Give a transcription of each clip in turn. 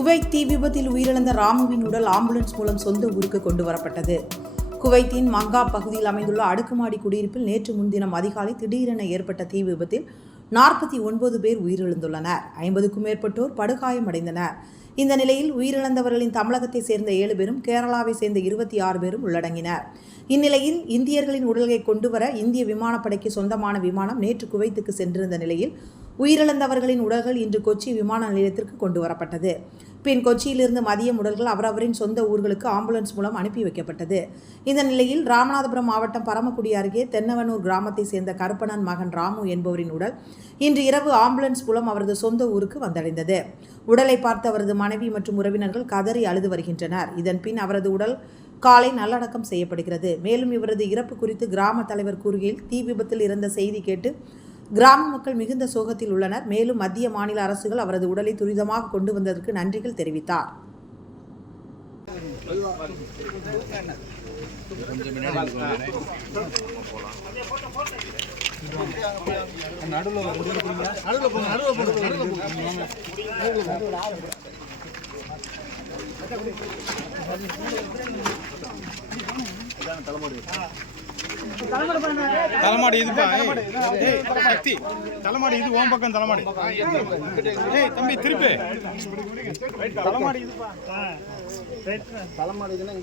Kuwait தீ விபத்தில் உயிரிழந்த ராமுவின் உடல் ஆம்புலன்ஸ் மூலம் சொந்த ஊருக்கு கொண்டு வரப்பட்டது. குவைத்தின் மங்கா பகுதியில் அமைந்துள்ள அடுக்குமாடி குடியிருப்பில் நேற்று முன்தினம் அதிகாலை திடீரென ஏற்பட்ட தீ விபத்தில் 49 பேர் உயிரிழந்துள்ளனர். 50க்கும் மேற்பட்டோர் படுகாயமடைந்தனர். இந்த நிலையில் உயிரிழந்தவர்களின் தமிழகத்தை சேர்ந்த 7 பேரும் கேரளாவை சேர்ந்த 26 பேரும் உள்ளடங்கினர். இந்நிலையில் இந்தியர்களின் உடல்களை கொண்டுவர இந்திய விமானப்படைக்கு சொந்தமான விமானம் நேற்று குவைத்துக்கு சென்றிருந்த நிலையில் உயிரிழந்தவர்களின் உடல்கள் இன்று கொச்சி விமான நிலையத்திற்கு கொண்டு வரப்பட்டது. பின் கொச்சியிலிருந்து மதியம் உடல்கள் அவரவரின் சொந்த ஊர்களுக்கு ஆம்புலன்ஸ் மூலம் அனுப்பி வைக்கப்பட்டது. இந்த நிலையில் ராமநாதபுரம் மாவட்டம் பரமக்குடி அருகே தென்னவனூர் கிராமத்தை சேர்ந்த கருப்பணன் மகன் ராமு என்பவரின் உடல் இன்று இரவு ஆம்புலன்ஸ் மூலம் அவரது சொந்த ஊருக்கு வந்தடைந்தது. உடலை பார்த்து அவரது மனைவி மற்றும் உறவினர்கள் கதறி அழுது வருகின்றனர். இதன் பின் அவரது உடல் காலை நல்லடக்கம் செய்யப்படுகிறது. மேலும் இவரது இறப்பு குறித்து கிராம தலைவர் கூறுகையில், தீ விபத்தில் இறந்த செய்தி கேட்டு கிராம மக்கள் மிகுந்த சோகத்தில் உள்ளனர். மேலும் மத்திய மாநில அரசுகள் அவரது உடலை துரிதமாக கொண்டு வந்ததற்கு நன்றிகள் தெரிவித்தார். தலைமாடி இதுப்பா, சக்தி தலைமாடி இது ஓம் பக்கம் தலைமாடி. தம்பி திருப்பி தலைமாடி இதுப்பா, தலைமாடி இதுனா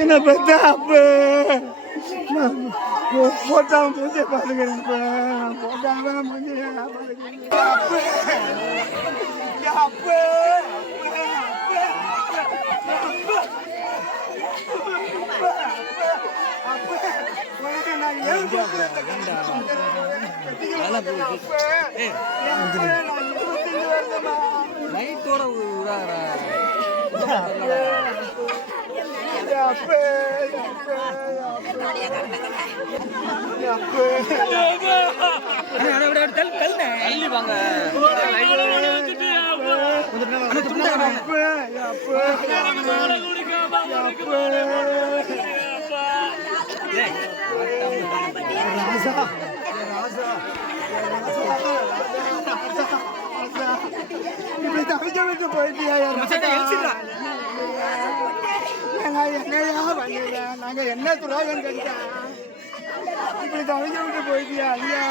என்ன பத்தா போட்டா மூஞ்ச பாத்துக்கிறேன். போட்டாம மூஞ்ச நைட்டோட தள்ளி வாங்க. இப்படி தவிக்க விட்டு போயிட்டியா? என்னையா பண்ணல? நாங்க என்ன துரோகம் கண்டா? இப்படி தவிக்க விட்டு போயிட்டியா? ஐயா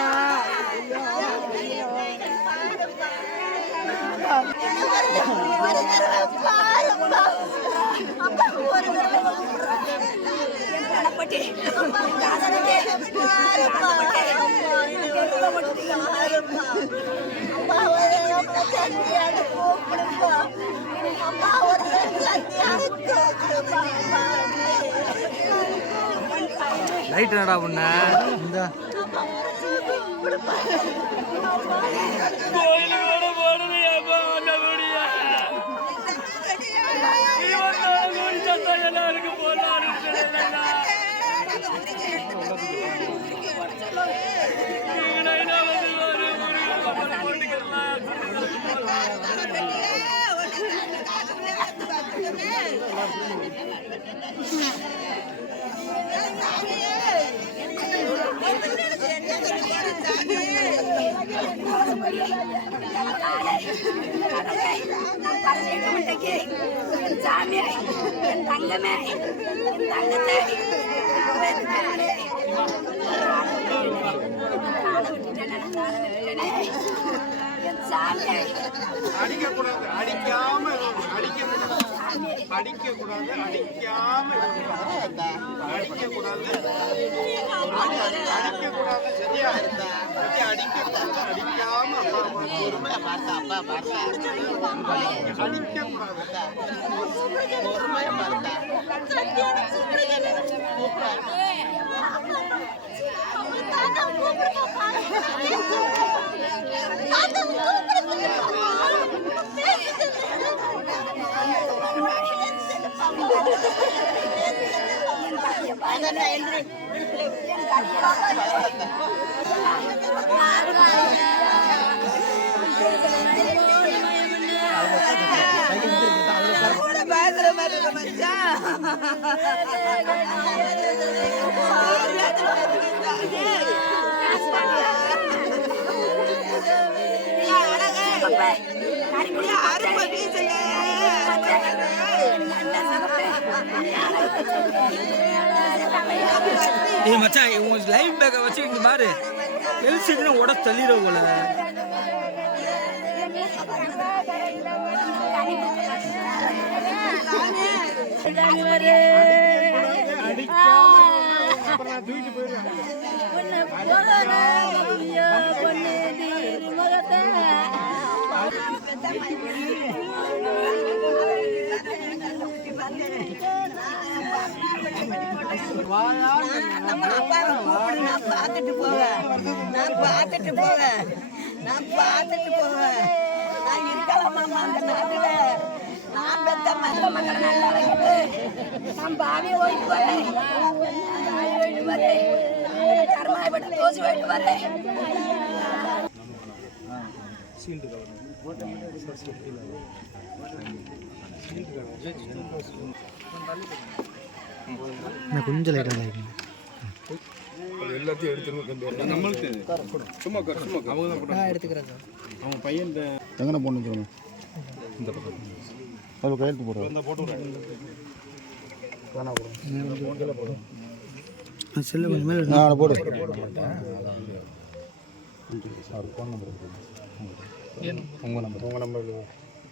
லைட் என்னடா பண்ண? இந்த சாமி என் தங்கமே என் தங்கத்தை விட்டுட்டேன். சாமி அடிக்கக்கூடாது, அடிக்காம இருக்கணும். அடிக்கக்கூடாது, அடிக்காம இருக்கணும். அடிக்கக்கூடாது, அடிக்கக்கூடாது, சரியா? அடிக்கக்கூடாது, அடிக்காம ஏய் மச்சான் உன் லைவ் பேக்கை வச்சு இங்க பாரு எல்சிடி உட தள்ளிடும் போல தூக்கிட்டு போயிடுவாங்க. பார்த்துட்டு போவேன் நான் இருக்கலாமா அந்த நாட்டுல நான் பெத்த மக்களை நல்லா வைக்கிட்டு நான் பாவி போயிட்டு வரேன், கர்மாய் பட்டு தோசி போயிட்டு வரேன். கொஞ்சம் லைட்டாக எல்லாத்தையும் எடுத்துருவோம். நம்மளுக்கு சும்மா அவங்க தான் எடுத்துக்கிறேன் சார் அவன் பையன் எங்கே போடணும் சொல்லுங்க. இந்த பக்கம் அதில் கையெழுத்து போடுறோம். செல்லு கொஞ்சம் மேலே நான் போடு. அவர் ஃபோன் நம்பர் உங்கள் நம்பர்